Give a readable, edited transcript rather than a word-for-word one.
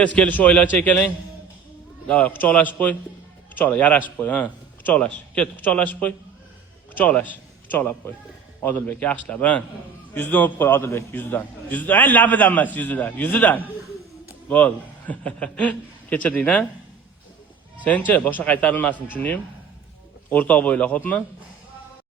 Tez kelish o'ylachi ekeling. Davay, quchoqlashib qo'y. Quchoqla, yarashib qo'y, ha. Quchoqlash. Ket, quchoqlashib qo'y. Quchoqlash, quchoqlab qo'y. Odilbek, yaxshilab, ha. Yuzidan o'pib qo'y, Odilbek, yuzidan. Yuzidan, labidan emas, yuzidan. Yuzidan. Bo'l. Kechirding, ha? Senchi, boshqa qaytarilmasin, tushundingmi? O'rtoq bo'yla, xo'pmi?